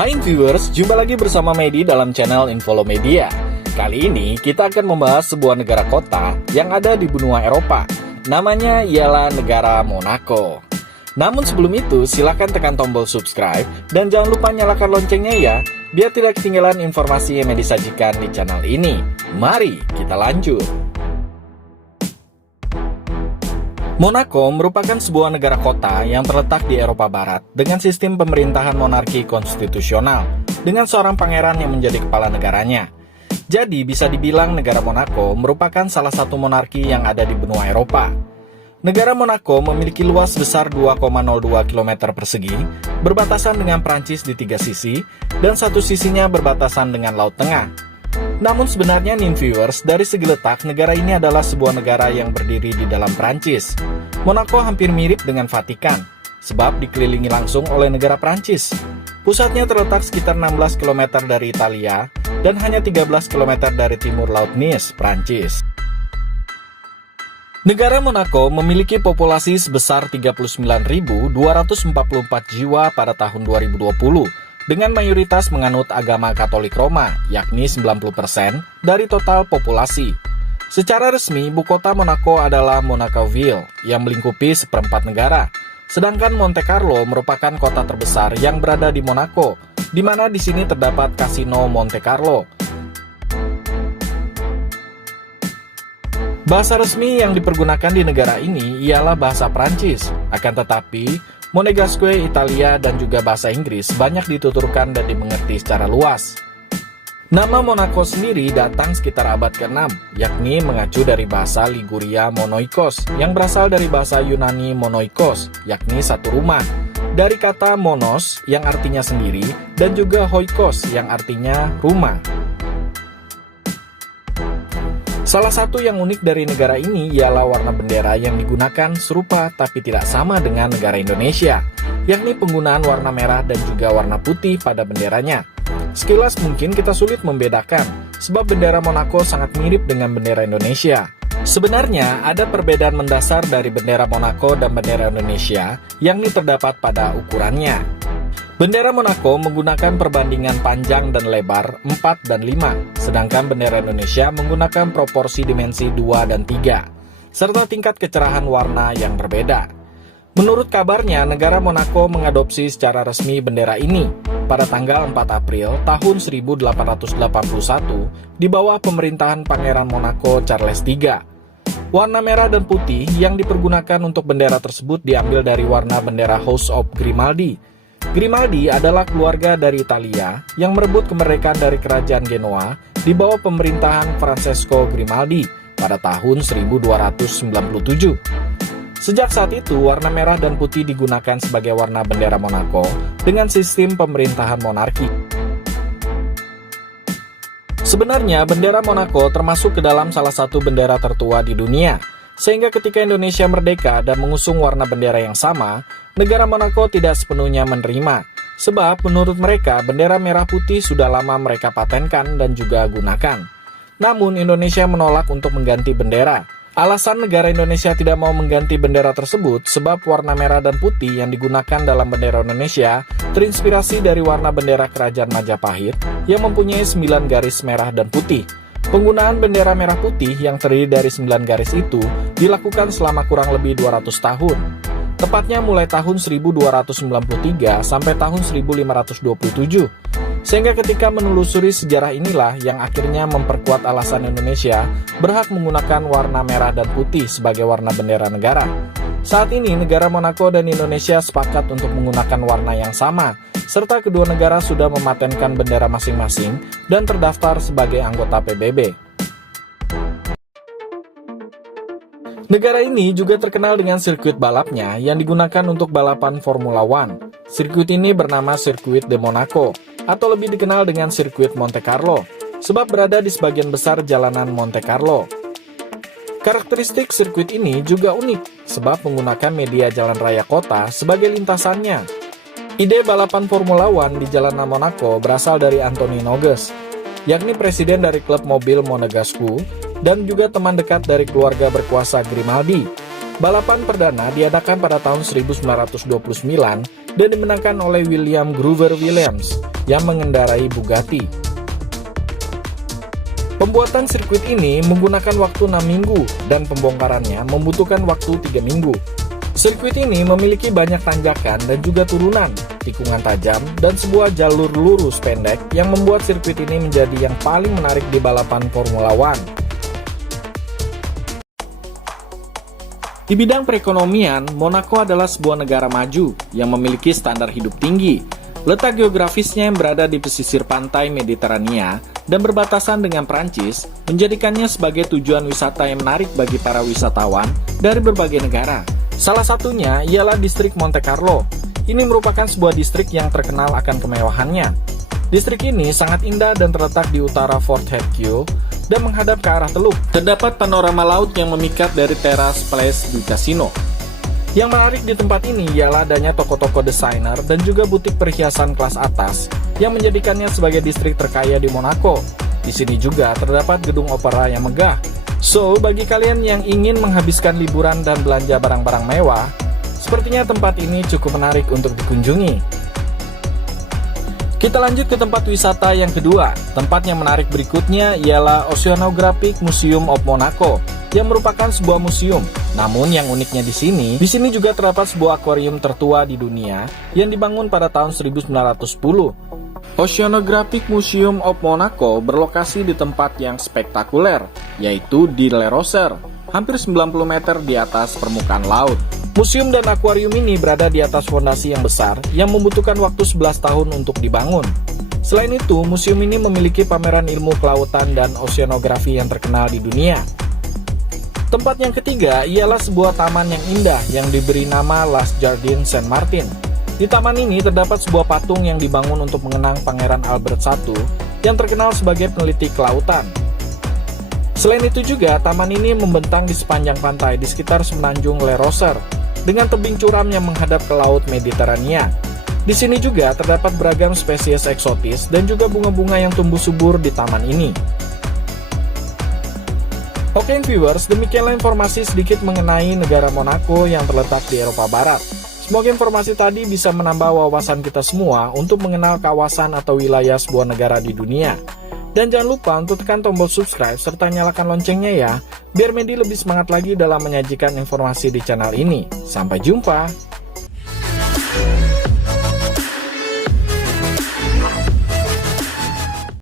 Hai viewers, jumpa lagi bersama Medi dalam channel Infolomedia. Kali ini kita akan membahas sebuah negara kota yang ada di benua Eropa. Namanya ialah negara Monaco. Namun sebelum itu, silakan tekan tombol subscribe dan jangan lupa nyalakan loncengnya ya, biar tidak ketinggalan informasi yang Medi sajikan di channel ini. Mari kita lanjut. Monaco merupakan sebuah negara kota yang terletak di Eropa Barat dengan sistem pemerintahan monarki konstitusional dengan seorang pangeran yang menjadi kepala negaranya. Jadi bisa dibilang negara Monaco merupakan salah satu monarki yang ada di benua Eropa. Negara Monaco memiliki luas sebesar 2,02 km persegi, berbatasan dengan Prancis di 3 sisi, dan satu sisinya berbatasan dengan Laut Tengah. Namun sebenarnya nih viewers, dari segi letak, negara ini adalah sebuah negara yang berdiri di dalam Prancis. Monaco hampir mirip dengan Vatikan, sebab dikelilingi langsung oleh negara Prancis. Pusatnya terletak sekitar 16 km dari Italia, dan hanya 13 km dari timur Laut Nice, Prancis. Negara Monaco memiliki populasi sebesar 39.244 jiwa pada tahun 2020, dengan mayoritas menganut agama Katolik Roma, yakni 90% dari total populasi. Secara resmi, ibu kota Monaco adalah Monaco-Ville, yang melingkupi seperempat negara. Sedangkan Monte Carlo merupakan kota terbesar yang berada di Monaco, di mana di sini terdapat Kasino Monte Carlo. Bahasa resmi yang dipergunakan di negara ini ialah bahasa Prancis, akan tetapi Monegasque, Italia, dan juga bahasa Inggris banyak dituturkan dan dimengerti secara luas. Nama Monaco sendiri datang sekitar abad ke-6, yakni mengacu dari bahasa Liguria Monoikos, yang berasal dari bahasa Yunani Monoikos, yakni satu rumah, dari kata monos, yang artinya sendiri, dan juga hoikos, yang artinya rumah. Salah satu yang unik dari negara ini ialah warna bendera yang digunakan serupa tapi tidak sama dengan negara Indonesia, yakni penggunaan warna merah dan juga warna putih pada benderanya. Sekilas mungkin kita sulit membedakan, sebab bendera Monaco sangat mirip dengan bendera Indonesia. Sebenarnya ada perbedaan mendasar dari bendera Monaco dan bendera Indonesia, yakni terdapat pada ukurannya. Bendera Monaco menggunakan perbandingan panjang dan lebar 4 dan 5, sedangkan bendera Indonesia menggunakan proporsi dimensi 2 dan 3, serta tingkat kecerahan warna yang berbeda. Menurut kabarnya, negara Monaco mengadopsi secara resmi bendera ini pada tanggal 4 April tahun 1881 di bawah pemerintahan Pangeran Monaco Charles III. Warna merah dan putih yang dipergunakan untuk bendera tersebut diambil dari warna bendera House of Grimaldi. Grimaldi adalah keluarga dari Italia yang merebut kemerdekaan dari kerajaan Genoa di bawah pemerintahan Francesco Grimaldi pada tahun 1297. Sejak saat itu, warna merah dan putih digunakan sebagai warna bendera Monaco dengan sistem pemerintahan monarki. Sebenarnya, bendera Monaco termasuk ke dalam salah satu bendera tertua di dunia. Sehingga ketika Indonesia merdeka dan mengusung warna bendera yang sama, negara Monaco tidak sepenuhnya menerima. Sebab menurut mereka bendera merah putih sudah lama mereka patenkan dan juga gunakan. Namun Indonesia menolak untuk mengganti bendera. Alasan negara Indonesia tidak mau mengganti bendera tersebut sebab warna merah dan putih yang digunakan dalam bendera Indonesia terinspirasi dari warna bendera Kerajaan Majapahit yang mempunyai 9 garis merah dan putih. Penggunaan bendera merah putih yang terdiri dari 9 garis itu dilakukan selama kurang lebih 200 tahun. Tepatnya mulai tahun 1293 sampai tahun 1527. Sehingga ketika menelusuri sejarah inilah yang akhirnya memperkuat alasan Indonesia berhak menggunakan warna merah dan putih sebagai warna bendera negara. Saat ini negara Monaco dan Indonesia sepakat untuk menggunakan warna yang sama, serta kedua negara sudah mematenkan bendera masing-masing dan terdaftar sebagai anggota PBB. Negara ini juga terkenal dengan sirkuit balapnya yang digunakan untuk balapan Formula One. Sirkuit ini bernama Sirkuit de Monaco, atau lebih dikenal dengan Sirkuit Monte Carlo, sebab berada di sebagian besar jalanan Monte Carlo. Karakteristik sirkuit ini juga unik, sebab menggunakan media jalan raya kota sebagai lintasannya. Ide balapan Formula One di jalanan Monaco berasal dari Anthony Nogues, yakni presiden dari klub mobil Monegasque dan juga teman dekat dari keluarga berkuasa Grimaldi. Balapan perdana diadakan pada tahun 1929 dan dimenangkan oleh William Grover Williams yang mengendarai Bugatti. Pembuatan sirkuit ini menggunakan waktu 6 minggu dan pembongkarannya membutuhkan waktu 3 minggu. Sirkuit ini memiliki banyak tanjakan dan juga turunan, tikungan tajam, dan sebuah jalur lurus pendek yang membuat sirkuit ini menjadi yang paling menarik di balapan Formula One. Di bidang perekonomian, Monaco adalah sebuah negara maju yang memiliki standar hidup tinggi. Letak geografisnya yang berada di pesisir pantai Mediterania dan berbatasan dengan Prancis menjadikannya sebagai tujuan wisata yang menarik bagi para wisatawan dari berbagai negara. Salah satunya ialah distrik Monte Carlo. Ini merupakan sebuah distrik yang terkenal akan kemewahannya. Distrik ini sangat indah dan terletak di utara Fort Hugh dan menghadap ke arah teluk. Terdapat panorama laut yang memikat dari teras Place du Casino. Yang menarik di tempat ini ialah adanya toko-toko desainer dan juga butik perhiasan kelas atas yang menjadikannya sebagai distrik terkaya di Monaco. Di sini juga terdapat gedung opera yang megah. So, bagi kalian yang ingin menghabiskan liburan dan belanja barang-barang mewah, sepertinya tempat ini cukup menarik untuk dikunjungi. Kita lanjut ke tempat wisata yang kedua. Tempat yang menarik berikutnya ialah Oceanographic Museum of Monaco, yang merupakan sebuah museum. Namun yang uniknya di sini juga terdapat sebuah akuarium tertua di dunia yang dibangun pada tahun 1910. Oceanographic Museum of Monaco berlokasi di tempat yang spektakuler, yaitu di Le Roser, hampir 90 meter di atas permukaan laut. Museum dan akuarium ini berada di atas fondasi yang besar yang membutuhkan waktu 11 tahun untuk dibangun. Selain itu, museum ini memiliki pameran ilmu kelautan dan oceanografi yang terkenal di dunia. Tempat yang ketiga ialah sebuah taman yang indah yang diberi nama Las Jardins Saint Martin. Di taman ini terdapat sebuah patung yang dibangun untuk mengenang Pangeran Albert I yang terkenal sebagai peneliti kelautan. Selain itu juga, taman ini membentang di sepanjang pantai di sekitar semenanjung Le Roser dengan tebing curam yang menghadap ke laut Mediterania. Di sini juga terdapat beragam spesies eksotis dan juga bunga-bunga yang tumbuh subur di taman ini. Oke viewers, demikianlah informasi sedikit mengenai negara Monaco yang terletak di Eropa Barat. Semoga informasi tadi bisa menambah wawasan kita semua untuk mengenal kawasan atau wilayah sebuah negara di dunia. Dan jangan lupa untuk tekan tombol subscribe serta nyalakan loncengnya ya, biar Medi lebih semangat lagi dalam menyajikan informasi di channel ini. Sampai jumpa!